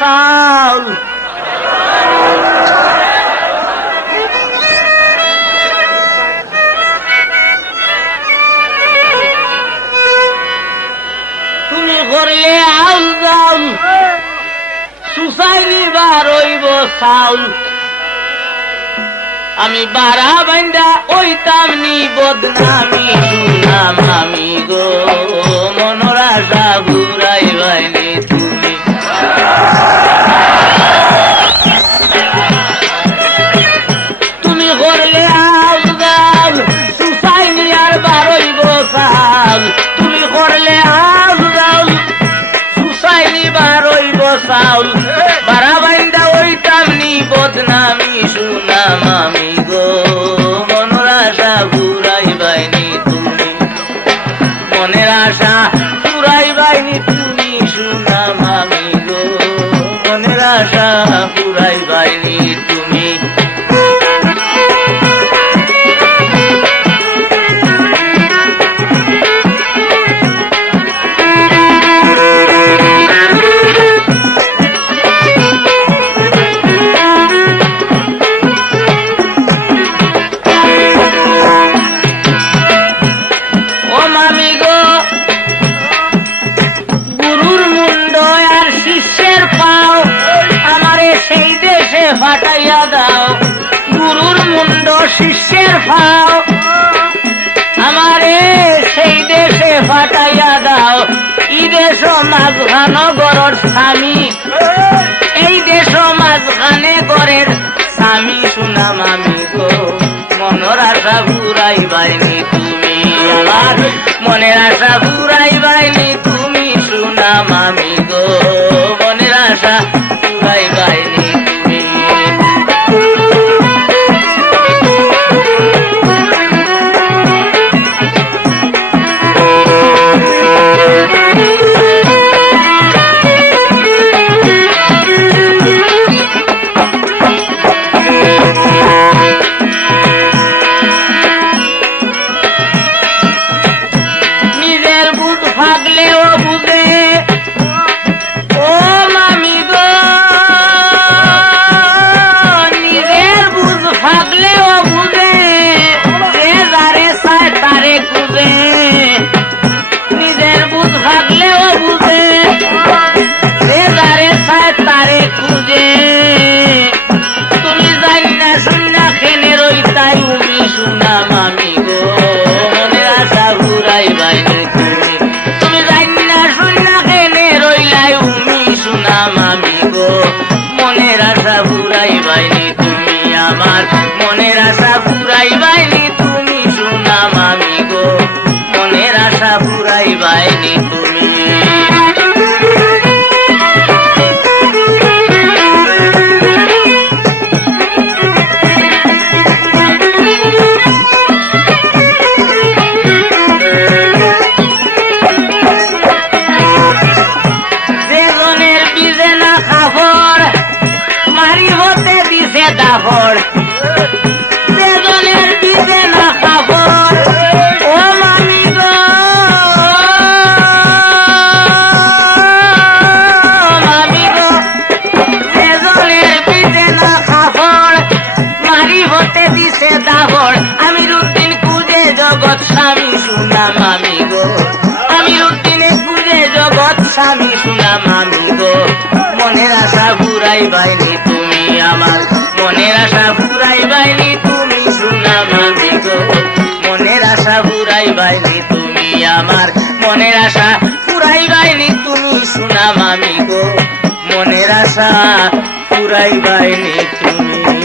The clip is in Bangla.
চাউল তুমি করলে আউল যাউল সুসাইনি বার হইব চাউল আমি বারা বান্দা ওইতাম নি বদনামি সুনাম আমি গো মনোরা সাগুরাই বাইনি তুমি তুমি করলে আউল যাউল সুসাইনি আর বার হইব চাউল তুমি করলে আউল যাউল সুসাইনি বার হইব চাউল বারা বান্দা ওইতাম নি বদনামি সুনাম আমি গো মনের আশা পুরাই বাইনি তুমি মনের আশা পুরাই বাইনি তুমি সুনাম আমি গো মনের আশা পুরাই বাইনি তুমি ফাটাইয়া দাও গুরুর মুন্ড শিষ্যের ফাও আমারে সেই দেশে ফাটাইয়া দাও ই দেশ মাঝখানো গড়ের স্বামী এই দেশ মাঝখানে গড়ের স্বামী সুনাম আমি গো মনের আশা পুরাই বাইনি তুমি আমার মনের আশা পুরাই বাইনি তুমি সুনাম আমি গো মনের আশা পুরাই বাইনি স্বামী সুনাম আমি গো মনের আশা পুরাই বাইনি তুমি আমার মনের আশা পুরাই বাইনি তুমি সুনাম আমি গো মনের আশা পুরাই বাইনি তুমি আমার মনের আশা পুরাই বাইনি তুমি সুনাম আমি গো মনের আশা পুরাই বাইনি তুমি